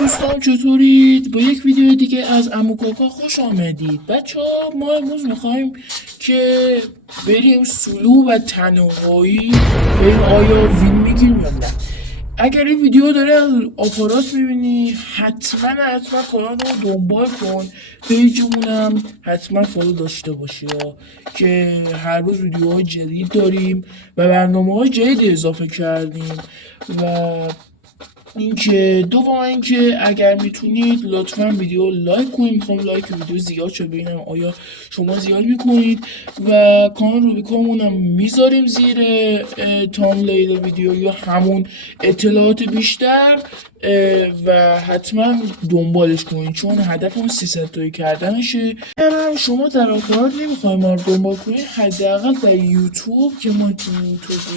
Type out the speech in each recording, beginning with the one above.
دوستان چطورید؟ با یک ویدیو دیگه از عمو کاکا خوش آمدید. بچه ها ما امروز میخوایم که بریم سولو و تنهایی بریم آیا وین میگیریم یا نه. اگر این ویدیو داره از آپارات میبینی حتما کانال رو دنبال کن، پیجمونم حتما فالو داشته باشی که هر روز ویدیوهای جدید داریم و برنامه‌های جدید اضافه کردیم. و اینکه اگر میتونید لطفا ویدیو لایک کنید. میخوام لایک ویدیو زیاد شه ببینم آیا شما زیاد میکنید و کانال روبیکامون هم میذاریم زیر تاملیل ویدیو یا همون اطلاعات بیشتر و حتما دنبالش کنید چون هدفمون 300 تایی کردنشه. اگر شما در آخرات نمیخوایم ما رو دنبال کنید حداقل در یوتیوب که ما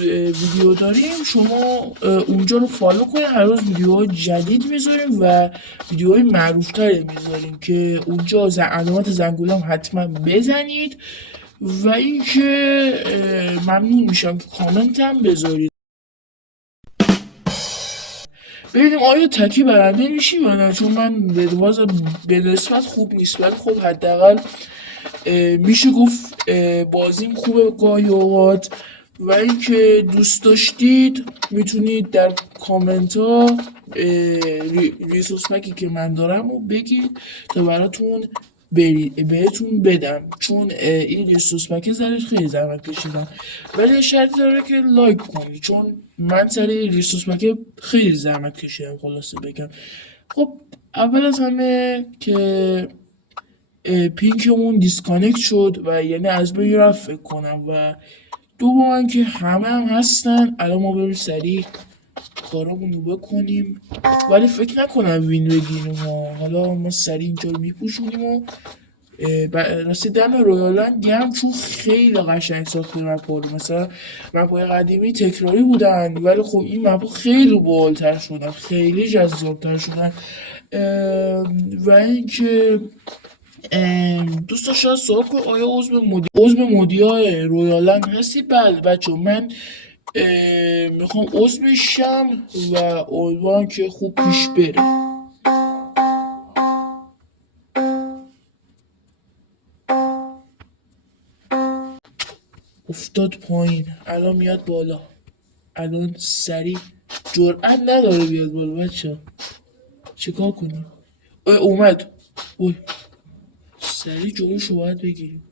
ویدیو داریم شما اونجا رو فالو کنید. هر روز ویدیوهای جدید میذاریم و ویدیوهای معروفتری میذاریم که اونجا علامت زنگوله هم حتما بزنید و اینکه ممنون میشم که کامنت هم بذارید. ببینیم آیا تکی برنده میشیم یا نه، چون من به نسبت خوب نیست ولی خب حداقل میشه گفت بازیم خوبه گاهی اوقات. و اینکه دوست داشتید میتونید در کامنت ها ریسورس پکی که من دارم رو بگید تا براتون بهتون بدم، چون این ریسورس پک زرش خیلی زحمت کشیدم ولی شرط داره که لایک کنید چون من سر ریسورس پک خیلی زحمت کشیدم. خلاصه بگم خب اول از همه که پینکمون دیسکانکت شد و یعنی از بین رفت فکر کنم و دوم که همه هم هستن. الان ما بریم سریع کارامون رو بکنیم ولی فکر نکنم وین بگیریم حالا ما سریع اینجا رو میپوشونیم و راستی دم رویالن گرم چون خیلی قشنگ ساخته مپا رو. مثلا مپای قدیمی تکراری بودن ولی خب این مپا خیلی بالتر شدن، خیلی جذابتر شدن. و اینکه دوست شاید سوال کن آیا عضو مدیای رویالن هستی؟ بله بچه من میخوام عضو بشم و امیدوارم که خوب پیش بره. افتاد پایین الان میاد بالا. الان سریع جرأت نداره بیاد بالا بچه چیکار کنیم؟ اومد سریع جلوشو باید بگیریم.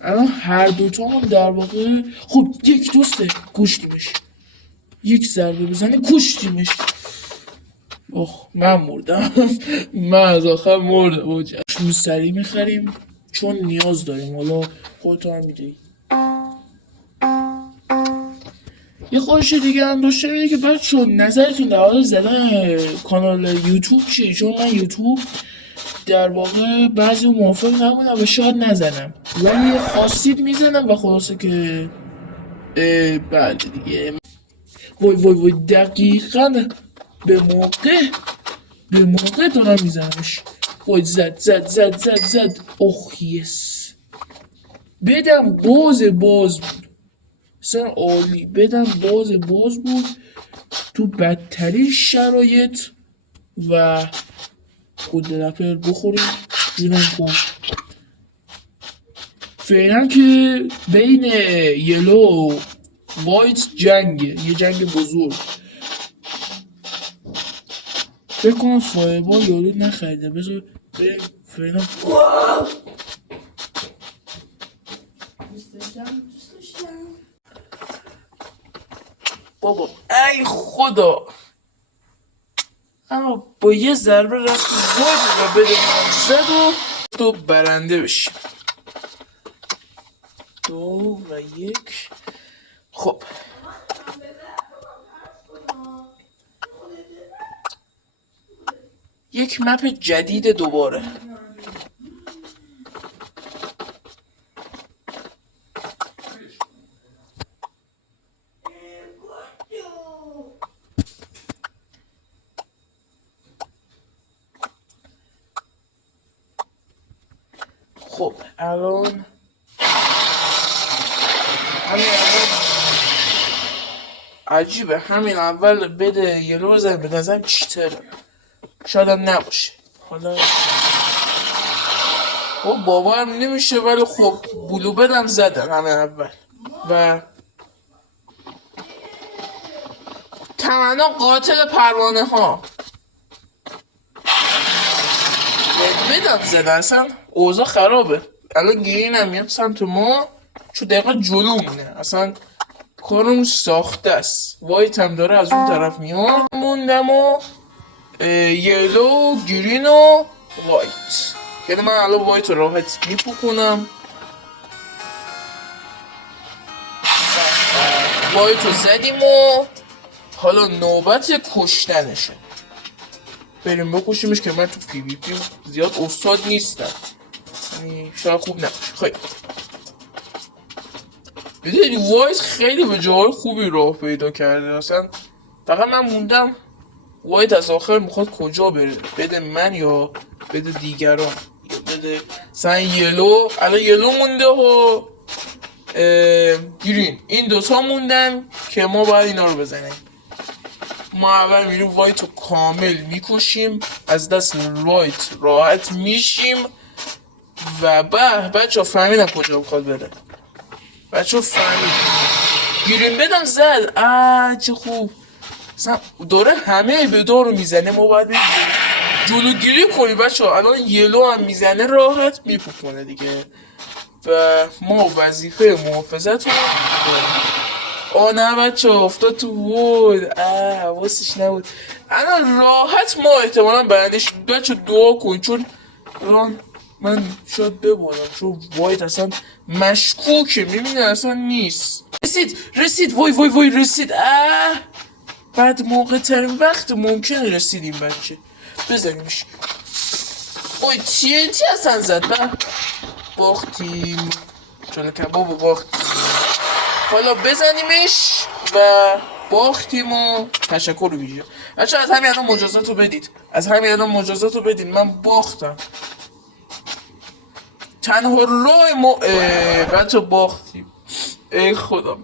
الان هر دوتامون در واقع خب یک دوسته کشتیمش، یک ضربه بزنیم کشتیمش. من مردم من از آخر مردم. سریع میخریم چون نیاز داریم. حالا خودتو هم میدهی. یه خواهش دیگه هم داشته اینه که بچه نظرتون در حال زدن کانال یوتیوب چیه؟ چون من یوتیوب در واقع بعضی موافق نبودم و شاید نزنم ولی خواستید میزنم و خلاصه که بعد دیگه وای دقیقا به موقع دارم میزنمش. وای زد یس بدم باز بود اصلا عالی. بدم باز بود تو بدترین شرایط و خود درپر بخوریم جونم کن. فعلا که بین یلو و وایت یه جنگ بزرگ. فکر کنم فایبال یارو نخریده. بذار بریم فعلا. بابا ای خدا اما با یه ضربه رفت و بده من زد و تو برنده بشیم. 2 و 1. خب یک مپ جدید دوباره. خب الان عجیبه همین اول بده یلو بزنیم، به نظرم چیتره، شاید هم نباشه. حالا خب باورم نمیشه ولی خب بلو بدم زدن همین اول و تمنا قاتل پروانه ها بدم زدن. اصلا اوضاع خرابه، الان گیری نمیاد سمت ما چون دقیقا جلومونه، اصلا کارم ساخته است. وایت هم داره از اون طرف میاد. موندم و یلو گرین و وایت، یعنی من الان وایت رو راحت میپوکنم. وایت رو زدیم و حالا نوبت کشتنشه، بریم بکشیمش که من تو پی وی پی زیاد استاد نیستم، یعنی شاید خوب نباشه. خیلی دیدی وایت خیلی به جاهای خوبی راه پیدا کرده، اصلا فقط من موندم وایت از آخر میخواد کجا بره، بده من یا بده دیگران یا بده مثلا یلو. الان یلو مونده و گرین، این دوتا موندن که ما باید اینا رو بزنیم. ما اول میریم وایت رو کامل میکشیم، از دست وایت راحت میشیم و بچه ها فهمیدم کجا بخواد بره، بچه ها فهمید گرین بدم زد. چه خوب، اصلا داره همه بدار رو میزنه، ما باید بریم جلوگیری کنیم بچه ها. الان یلو هم میزنه راحت میپوکنه دیگه و ما وظیفه محافظت رو داریم. نه بچه ها افتاد تو بود، حواسش نبود. الان راحت ما احتمالا برندش. بچه دعا کن چون الان من شاید ببالم چون وایت اصلا مشکوکه، میبینه اصلا نیست. رسید وای رسید. بعد موقع ترین وقت ممکن رسیدیم بچه، بزنیمش. اوی چی اصلا زد باختیم، چون کباب باختیم. حالا بزنیمش و باختیم و تشکر رو بیجه. بچه از همین الان مجازات رو بدید، من باختم. تنها راه بچه باختیم. ای خدا.